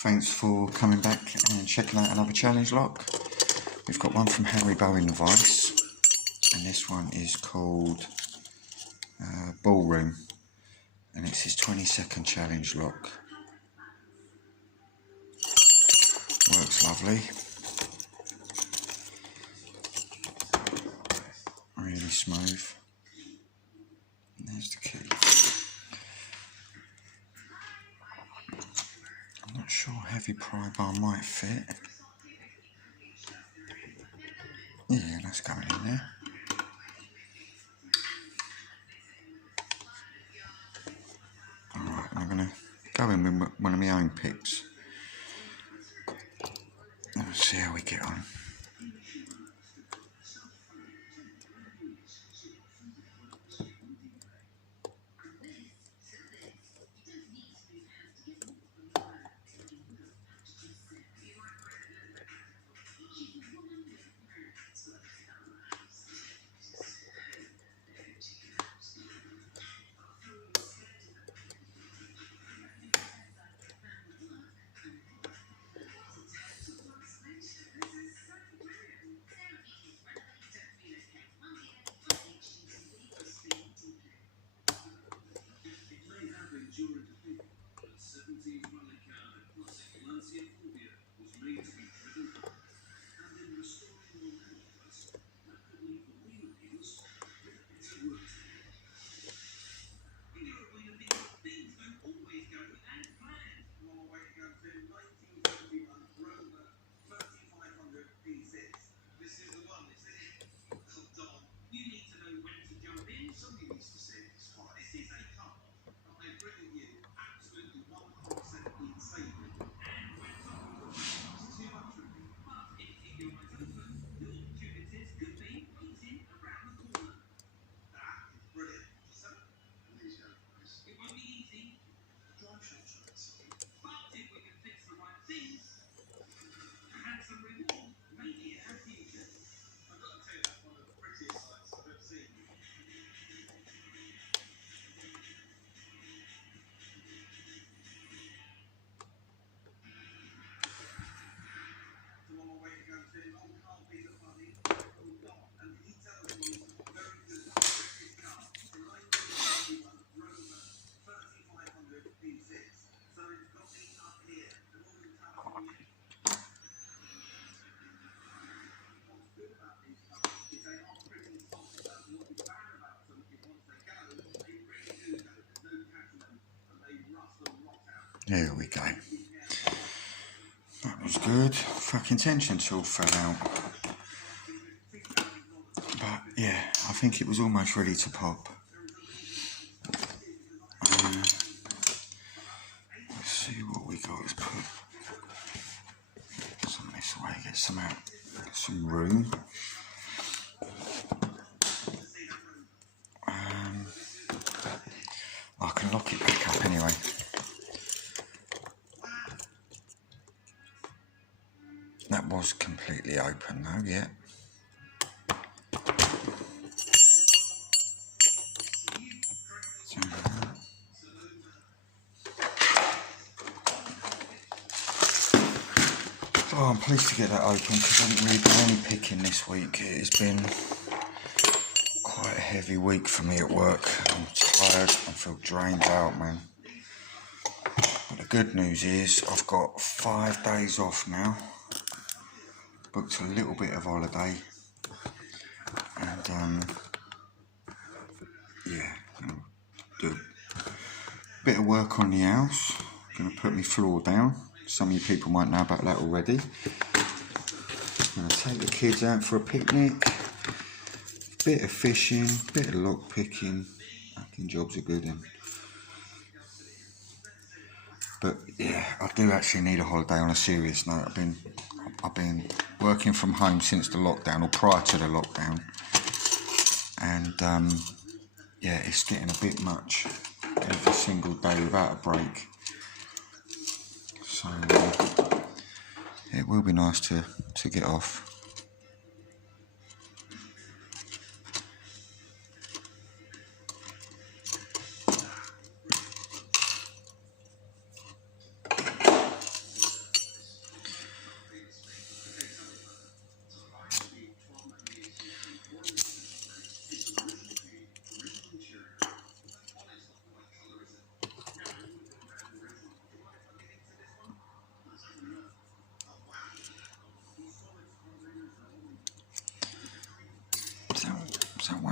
Thanks for coming back and checking out another challenge lock. We've got one from Harry Bowen Vice, and this one is called Ballroom, and it's his 20-second challenge lock. Works lovely. Really smooth. And there's the key. I'm not sure heavy pry bar might fit. Yeah, that's going in there. Alright, I'm going to go in with one of my own picks. Let's see how we get on. There we go. That was good. Fucking tension tool fell out. But yeah, I think it was almost ready to pop. Let's see what we got. Let's put some this way, get some out, get some room. I can lock it back up anyway. That was completely open though, yeah. Oh, I'm pleased to get that open because I haven't really done any picking this week. It has been quite a heavy week for me at work. I'm tired, I feel drained out, man. But the good news is I've got 5 days off now. Booked a little bit of holiday, and yeah, I'm do a bit of work on the house. I'm going to put my floor down. Some of you people might know about that already. I'm going to take the kids out for a picnic, bit of fishing, bit of lock picking. Fucking jobs are good in. But yeah, I do actually need a holiday on a serious note. I've been working from home since the lockdown, or prior to the lockdown, and yeah, it's getting a bit much every single day without a break. So it will be nice to get off.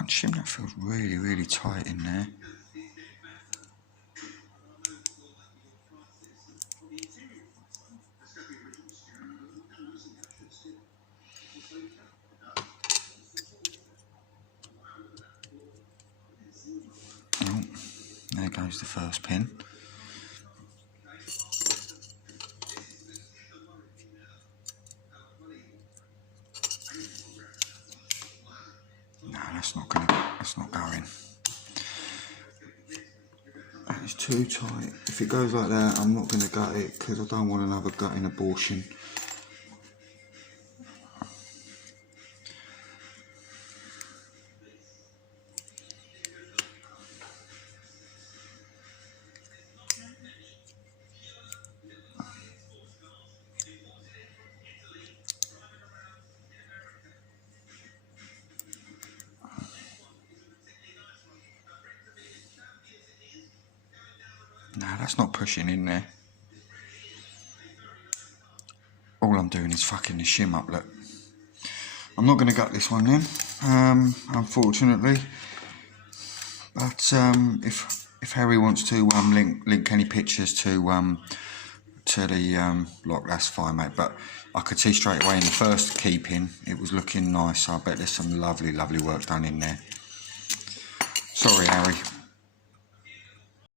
That shim, that feels really, really tight in there. Oh, there goes the first pin. No, that's not going. That is too tight. If it goes like that, I'm not going to gut it because I don't want another gutting abortion. No, that's not pushing in there. All I'm doing is fucking the shim up, look. I'm not going to gut this one then, unfortunately. But if Harry wants to link any pictures to the lock, that's fine, mate. But I could see straight away in the first keeping it was looking nice. I bet there's some lovely, lovely work done in there. Sorry, Harry.